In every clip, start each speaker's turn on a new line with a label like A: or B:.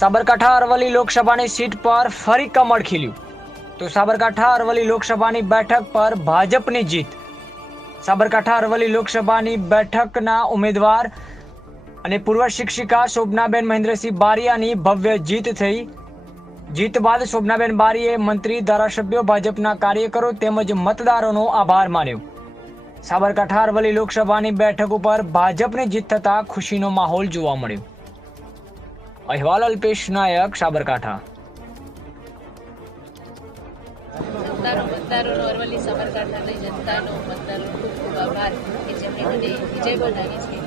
A: સાબરકાંઠા અરવલ્લી લોકસભાની સીટ પર ફરી કમળ ખીલ્યું. તો સાબરકાંઠા અરવલ્લી લોકસભાની બેઠક પર ભાજપની જીત. સાબરકાંઠા અરવલ્લી લોકસભાની બેઠકના ઉમેદવાર અને પૂર્વ શિક્ષિકા શોભનાબેન મહેન્દ્રસિંહ બારિયાની ભવ્ય જીત થઈ. જીત બાદ શોભનાબેન બારીએ મંત્રી, ધારાસભ્યો, ભાજપના કાર્યકરો તેમજ મતદારોનો આભાર માન્યો. સાબરકાંઠા અરવલ્લી લોકસભાની બેઠક ઉપર ભાજપની જીત થતાં ખુશીનો માહોલ જોવા મળ્યો. અહેવાલ અલ્પેશ નાયક સાબરકાંઠા.
B: જનતાનો મતદારોનો અરવલ્લી સાબરકાંઠાની જનતાનો વિજય બનાવી છે.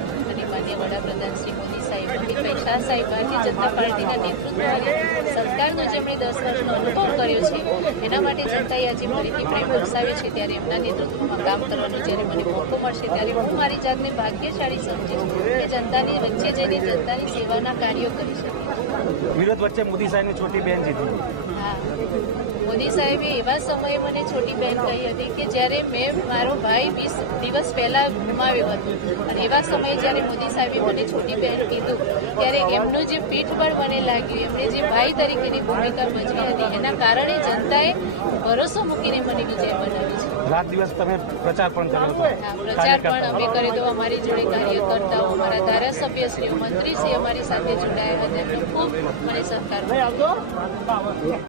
B: શાહ સાહેબ ભારતીય જનતા પાર્ટીના નેતૃત્વ અને સરકારનો જેમણે દસ વર્ષનો અનુભવ કર્યો છે એના માટે જનતાએ આજે ફરીથી પ્રેમ વરસાવ્યો છે. ત્યારે એમના નેતૃત્વમાં કામ કરવાનો જ્યારે મને મોકો મળશે ત્યારે હું મારી જાતને ભાગ્યશાળી સમજીશ કે જનતાની વચ્ચે જઈને જનતાની સેવાના કાર્યો કરી શકીશ.
C: વિરોધ વચ્ચે મોદી સાહેબની છોટી બેન જીતી.
B: હા. મોદી સાહેબે એવા સમયે મને છોટી બહેન કહી હતી કે જ્યારે મેં મારો ભાઈ વીસ દિવસ પહેલા ગુમાવ્યો હતો અને એવા સમયે જ્યારે મોદી સાહેબે મને છોટી બહેન કીધું ત્યારે એમનું જે પીઠ પણ મને લાગ્યું એમણે જે ભાઈ તરીકેની ભૂમિકા ભજવી હતી એના કારણે જનતાએ ભરોસો મૂકીને મને વિજય બનાવી છે.
C: રાત દિવસ તમે પ્રચાર પણ કર્યો
B: પ્રચાર પણ અમે કર્યો હતો અમારી જોડે કાર્યકર્તાઓ અમારા ધારાસભ્યશ્રીઓ મંત્રીશ્રી અમારી સાથે જોડાયા હતા એમનો ખૂબ મને સહકાર.